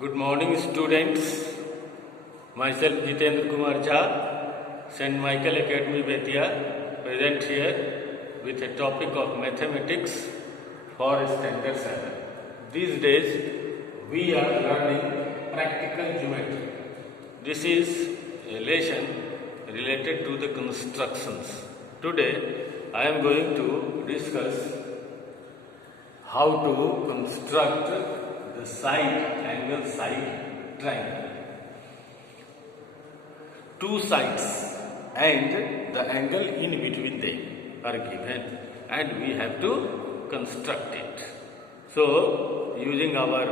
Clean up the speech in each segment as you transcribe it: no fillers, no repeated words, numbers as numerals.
Good morning, students. Myself Jitendra Kumar Jha, St. Michael Academy Betia, present here with a topic of mathematics for standard 7. These days we are learning practical geometry. This is a lesson related to the constructions. Today I am going to discuss how to construct the angle side triangle. Two sides and the angle in between them are given and we have to construct it. So, using our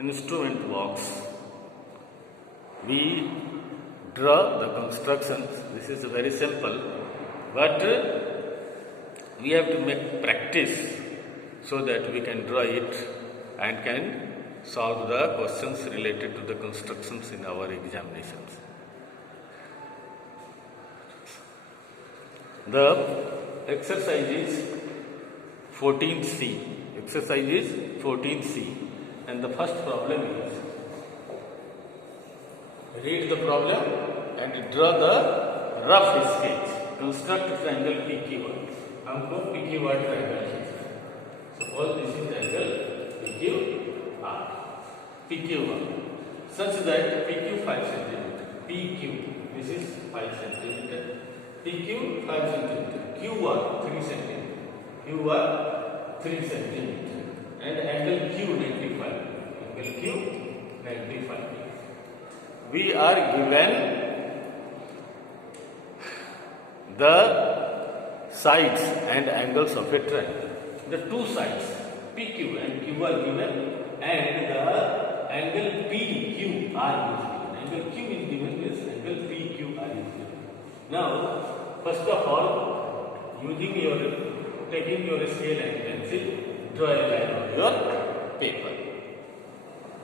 instrument box, we draw the constructions. This is very simple, but we have to make practice so that we can draw it and can solve the questions related to the constructions in our examinations. The exercise is 14C. Exercise is 14C. And the first problem is, read the problem and draw the rough sketch. Construct triangle PQ1. हमको PQ1 triangle खींचना है. Suppose this is angle PQR, PQ1, such that PQ 5 cm, PQ, this is 5 cm, PQ 5 cm, QR 3 cm, QR 3 cm, and angle Q 95, angle Q 95. We are given the sides and angles of a triangle. The two sides PQ and Q are given and the angle PQR is given. Angle Q is given, means angle PQR is given. Now, first of all, taking your scale and pencil, draw a line on your paper.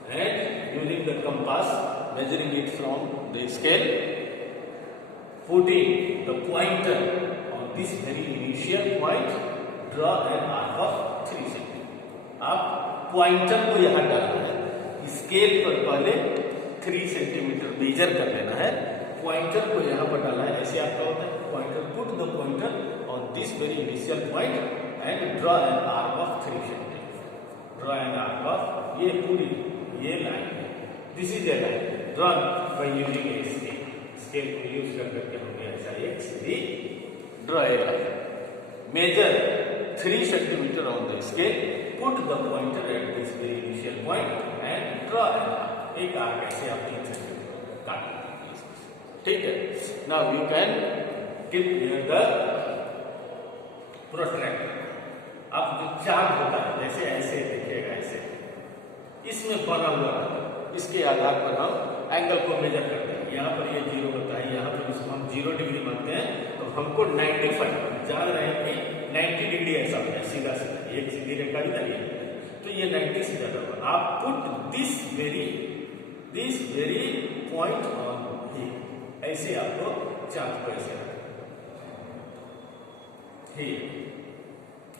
And using the compass, measuring it from the scale, putting the pointer on this very initial point, draw an arc of 3 cm. आप pointer को यहाँ डालना है, scale पर पहले 3 centimetre measure कर लेना है, पॉइंटर को यहाँ पर डालना है. ऐसे आपका होता है pointer, put the pointer on this very initial point and draw an arc of 3 centimeter. Draw an arc of, ये पूरी ये लाइन है, this is a line drawn by using a scale. Scale को यूज करके हमने ऐसा एक सीधी draw a line. Measure 3 centimeter on the scale, put the pointer at this very initial point and draw an arc. एक arc ऐसे आप 3 centimetre काट, ठीक है. Now you can keep near the protractor. अब जो चार्ट होता है, जैसे ऐसे देखिएगा, ऐसे इसमें बना हुआ है, इसके आधार पर हम एंगल को मेजर करते हैं. यहाँ पर ये 0 होता है, यहाँ पर इसको हम 0 डिग्री मानते हैं, तो हमको 95 जान रहे हैं कि 90 डिग्री ऐसा होता है, सीधा सीधा एक सीधी रेखा भी था, तो ये 90 से ज्यादा होगा. आप put this very point on ही, ऐसे आपको चार्ट को ऐसे ठीक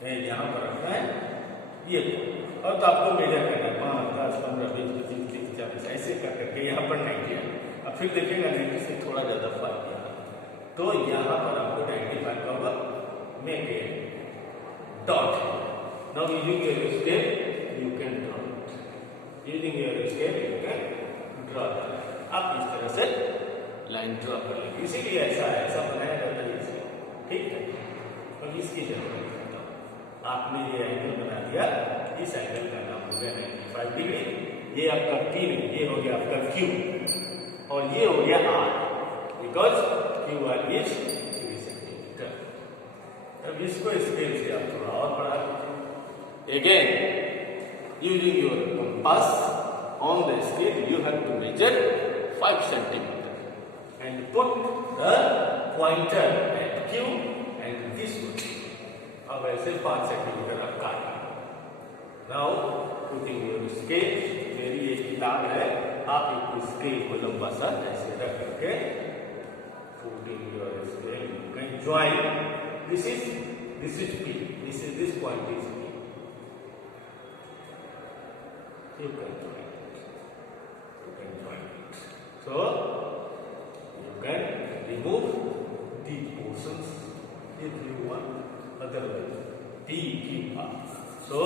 है, यहाँ पर रखना है ये, और तो आपको मेजर करना है 5, 10, 15, 20, 25, 30, 40 ऐसे कर करके यहाँ पर 90 है. अब फिर देखिएगा 90 से थोड़ा ज्यादा फर्क है, तो यहाँ पर आपको 95 का होगा. Make a dot. Now using your scale, you can draw it. Using your scale, you can draw it. आप इस तरह से लाइन ड्रॉ कर लेंगे, इसीलिए ऐसा बनाया जाता है इसलिए, ठीक है. और इसकी जरूरत है, तो आपने ये एंगल बना दिया, इस एंगल का नाम हो गया 95 डिग्री. ये आपका P है, ये हो गया आपका Q, और ये हो गया R, because QR is 3 centimetre. अब इसको स्केल से आप थोड़ा और बढ़ा दीजिए. Again using your compass on the scale, you have to measure 5 centimetre and put the pointer at Q and this one. अब ऐसे 5 सेंटीमीटर आप काट. नाउ पुटिंग योर स्केल, मेरी एक किताब है, आप एक स्केल को लंबा सा ऐसे रख करके putting your scale, you can join. This is P. This point is P. You can do it. can join it. So you can remove these portions if you want, otherwise P, Q, R. So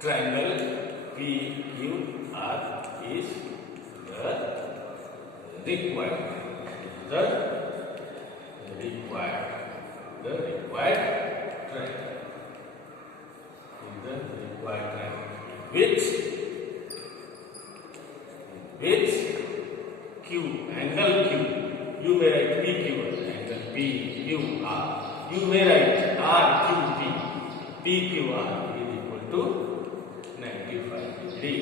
triangle PQR is the required triangle. Is the required triangle which Q, angle Q, you may write PQR, angle PQR, you may write RQP, PQR is equal to 95 degree.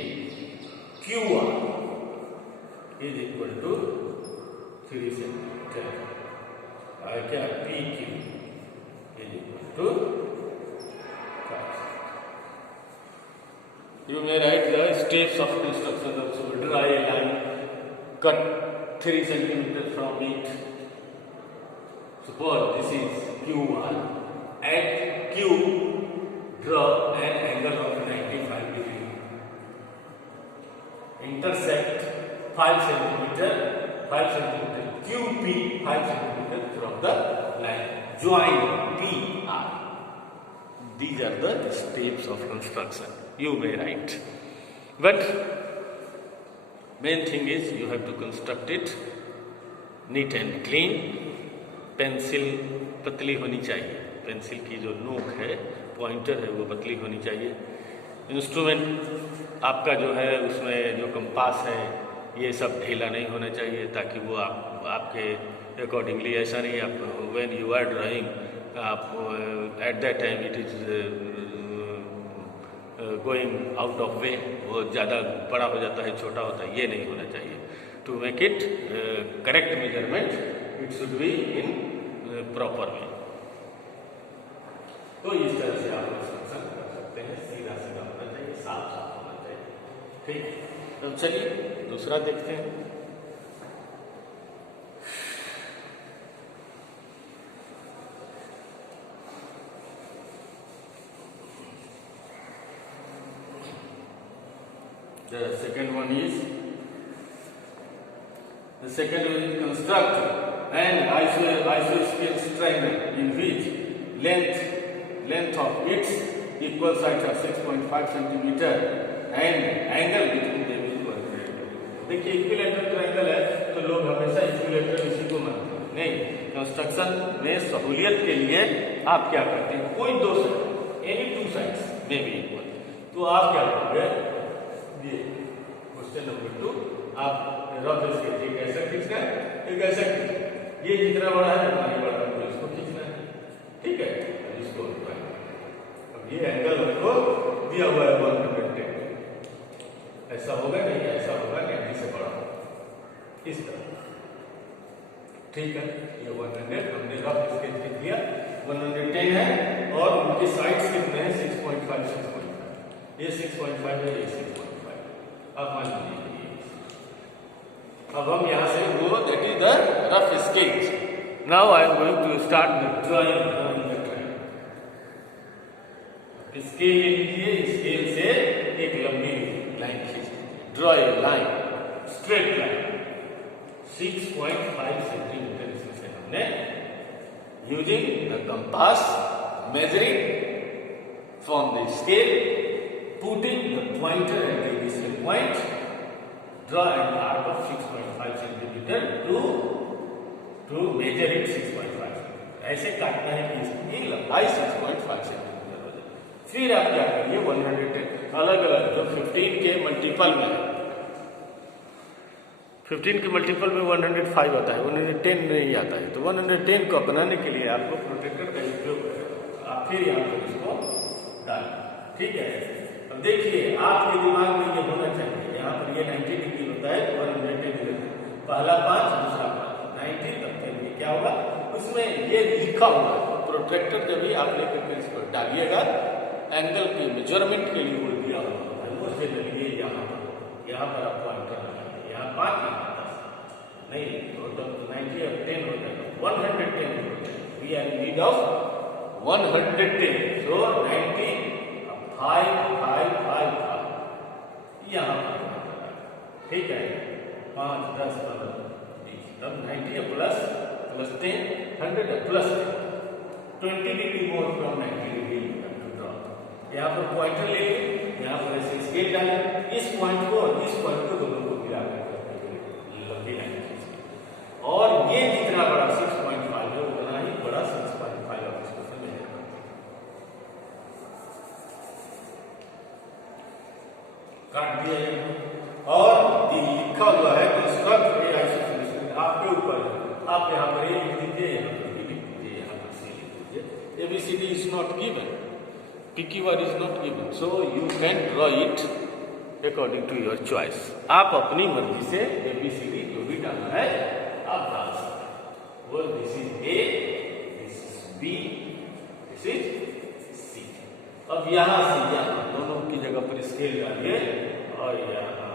QR is equal to 3 centimeter. क्या PQ is equal to 5. You may write the steps of construction also. Draw a line, cut 3 centimeter from it. Suppose this is Q1. At Q, draw an angle of 95 degree. Intersect 5 centimeter, QP 5 centimeter from the line. Join PR. These are the steps of construction. You may write. But main thing is you have to construct it neat and clean. Pencil पतली होनी चाहिए. Pencil की जो नोक है, pointer है, वो पतली होनी चाहिए. इंस्ट्रूमेंट आपका जो है उसमें जो कंपास है ये सब ढीला नहीं होना चाहिए, ताकि वो आपके अकॉर्डिंगली ऐसा नहीं आप व्हेन यू आर ड्राइंग आप at that time it is going out of वे, वो ज़्यादा बड़ा हो जाता है, छोटा होता है, ये नहीं होना चाहिए. To make it correct measurement it should be in proper way. तो इस तरह से आप कंस्ट्रक्शन कर सकते हैं. सीधा सीधा होना चाहिए, साफ साफ होना चाहिए. ठीक है, तो चलिए दूसरा देखते हैं. The second one is construct an isosceles triangle in which length of its equal sides are 6.5 centimeter and angle between them is 180. देखिए इक्विलैटरल ट्रायंगल है तो लोग हमेशा इक्विलैटरल इसी को मानते हैं. नहीं, कंस्ट्रक्शन में सहूलियत के लिए आप क्या करते हैं, कोई दो साइड, एनी टू साइड्स में भी इक्वल, तो आप क्या करोगे, ये क्वेश्चन नंबर 2, आप रफ स्केच एक ऐसा खींचना है, एक ऐसा खींचना है. ये जितना बड़ा है उतना ही बड़ा हमको इसको खींचना है. ठीक है, इसको अब ये एंगल हमको दिया हुआ है 110. ऐसा होगा नहीं, ऐसा होगा नहीं, इससे बड़ा इस तरह. ठीक है, ये 100 हमने रफ स्केच लिख दिया. 110 है और उनके साइड्स कितने हैं, 6.5 6.5. ये 6.5 है, ये 6.5. अब मान लीजिए अब हम यहाँ से वो that is the rough sketch. Now I am going to start the drawing the triangle. Scale ले लीजिए, स्केल से एक लंबी लाइन खींचिए. Draw a line, straight line 6.5 centimetre से हमने using the compass measuring from the scale, putting the pointer at the initial point. Draw an arc of 6.5 centimeter to measure it 6.5 centimeter. ऐसे काटना है कि इसकी लंबाई 6.5 सेंटीमीटर हो जाए. फिर आप क्या करिए, 110 अलग अलग जो 15 के मल्टीपल में है, 15 के मल्टीपल में 105 आता है, 110 नहीं आता है. तो 110 को बनाने के लिए आपको प्रोटेक्टर का उपयोग करें. आप फिर यहाँ पर इसको डालें. ठीक है, अब देखिए आपके दिमाग में ये होना चाहिए, यहाँ पर ये 90 डिग्री होता है, 110 डिग्री पहला 5 दूसरा 5 90 तक के लिए क्या होगा, उसमें ये लिखा हुआ प्रोट्रैक्टर जब भी आप लेकर के इसको डालिएगा एंगल की मेजरमेंट के लिए वो दिया हुआ है. वो से लिए यहाँ पर आप पॉइंटर लगाइए, यहाँ 5 नहीं तो 90 और 10 हो जाएगा, 110 हो जाएगा. We are in need of 110. So 90 5 5 5 5 यहाँ ठीक है 5 10 15 20 तब 90 plus 10 100 plus 20 degree more from 90 degree to drop. यहाँ पर पॉइंटर ले यहाँ पर ऐसे स्केल डालें, इस पॉइंट को और इस पॉइंट को दोनों को गिरा लंबी लाइन खींचें और ये जितना बड़ा 6.5 है उतना ही बड़ा 6.5 आप इसको से मेजर करते काट दिया जाए और लिखा हुआ है कंस्ट्रक्ट ए आइसोसेलेस आपके ऊपर आप यहाँ पर ए लिख दीजिए, यहाँ पर बी लिख दीजिए, यहाँ पर सी लिख दीजिए। ABCD is not given, PQ is not given, so you can draw it according to your choice। आप अपनी मर्जी से ABCD जो भी डालना है आप डाल सकते हैं। वो this is A, this is B, this is C। अब यहाँ से यहाँ दोनों की जगह पर स्केल डालिए और यहाँ पर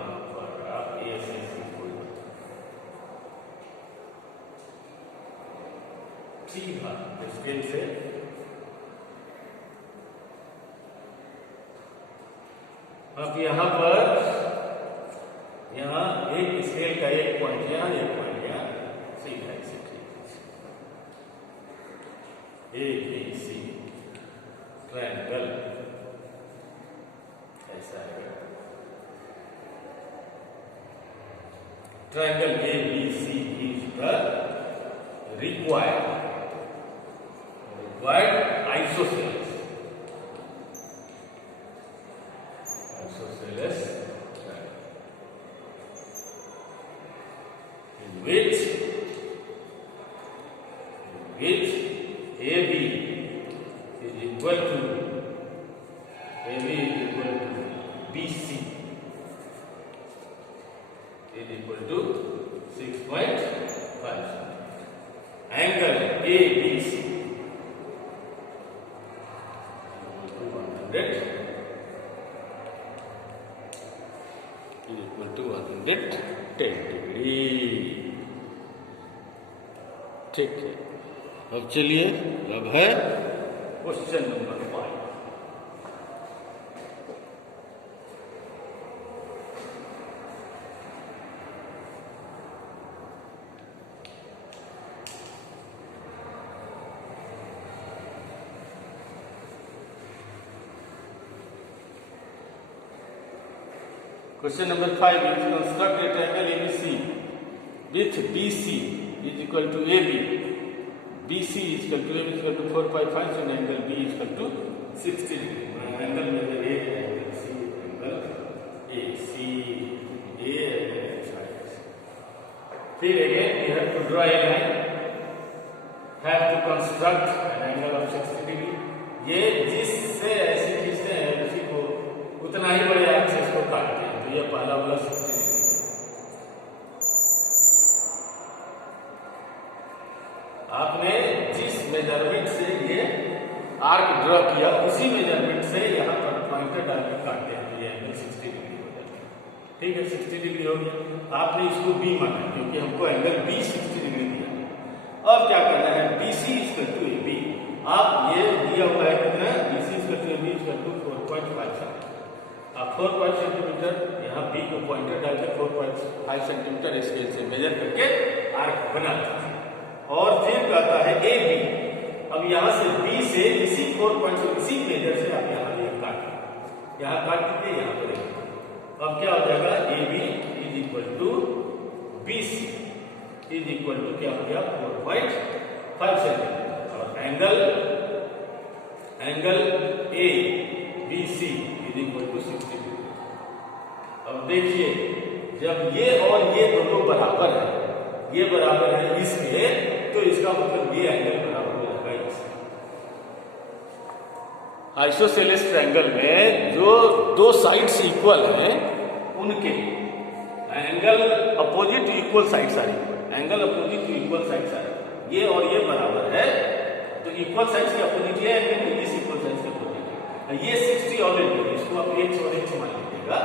आप A से C को सीधा स्केल से अब यहाँ पर यहाँ एक स्केल का एक पॉइंट यहाँ एक पॉइंट यहाँ सीधा इसे ABC ट्रायंगल ऐसा है। Triangle ABC is the required isosceles in which AB is equal to BC is equal to 6.5. Angle ABC is equal to 110 degree. ठीक है, अब चलिए अब है question number 5। Question number 5 is construct a triangle ABC with BC is equal to AB. BC is equal to AB is equal to 4 pi 5 and angle B is equal to 60 degree. Angle measure A, angle C, angle AC, A and sides. Here again we have to draw a line. Have to construct an angle of 60 degree. ये जिससे ऐसे खींचते हैं उसी को उतना ही बड़े access को काटते हैं। तो ये पहला वाला 60 डिग्री। आपने जिस मेजरमेंट से ये आर्क ड्रॉ किया उसी मेजरमेंट से यहाँ पर पॉइंटर डालकर काटते हैं तो ये एंगल 60 डिग्री हो जाता है। ठीक है, 60 डिग्री हो गया। आपने इसको B माना क्योंकि हमको एंगल B 60 डिग्री दिया। अब क्या करना है, BC इक्वल टू AB। आप ये दिया हुआ है कितना, BC equal to AB equal to 4.5 centimetre. आप 4.5 सेंटीमीटर यहाँ B को पॉइंटर डालकर 4.5 सेंटीमीटर स्केल से मेजर करके आर्क बना दीजिए। और फिर कहता है AB। अब यहाँ से B से इसी 4.5 इसी मेजर से आप यहाँ काट यहाँ काट दीजिए, यहाँ पर अब क्या हो जाएगा, AB is equal to BC is equal to क्या हो गया 4.5 सेंटीमीटर। और angle ABC is equal to 60 degree. अब देखिए जब ये और ये दोनों बराबर है, ये बराबर है इसके, तो इसका मतलब ये एंगल बराबर हो जाएगा इसके। आइसोसेलेस ट्रायंगल में जो दो साइड्स इक्वल हैं उनके angle opposite to equal sides आ रही, angle opposite to equal sides आ रही। ये और ये बराबर है तो इक्वल साइड्स के अपोजिट ये एंगल इस इक्वल साइड्स के अपोजिट है। ये 60 ऑलरेडी है, इसको आप x और x मान लीजिएगा।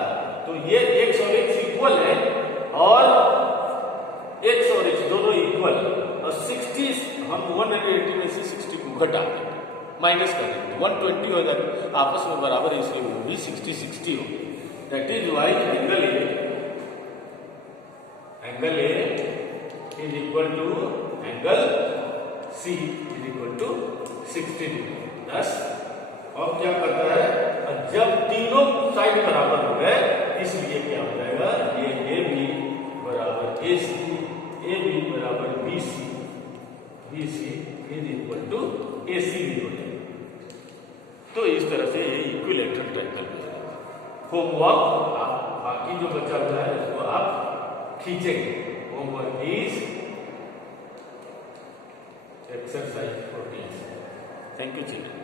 तो ये x और x इक्वल है और x और x दोनों इक्वल, और 60 हम 180 में से 60 को घटा देंगे, माइनस कर देंगे 120 हो जाएगा, आपस में बराबर है इसलिए वो भी 60-60 हो। That is why angle A is equal to angle C is equal to 60 degree. दस अब क्या करता है, जब तीनों साइड बराबर हो गए इसलिए क्या हो जाएगा, ये ए बी बराबर ए सी, ए बी बराबर B C, B C is equal to A C भी हो जाएगा। तो इस तरह से ये इक्विलैटरल ट्रायंगल बनेगा। होमवर्क आप बाकी जो बचा हुआ है उसको आप खींचेंगे। Homework is exercise 14। Thank you children.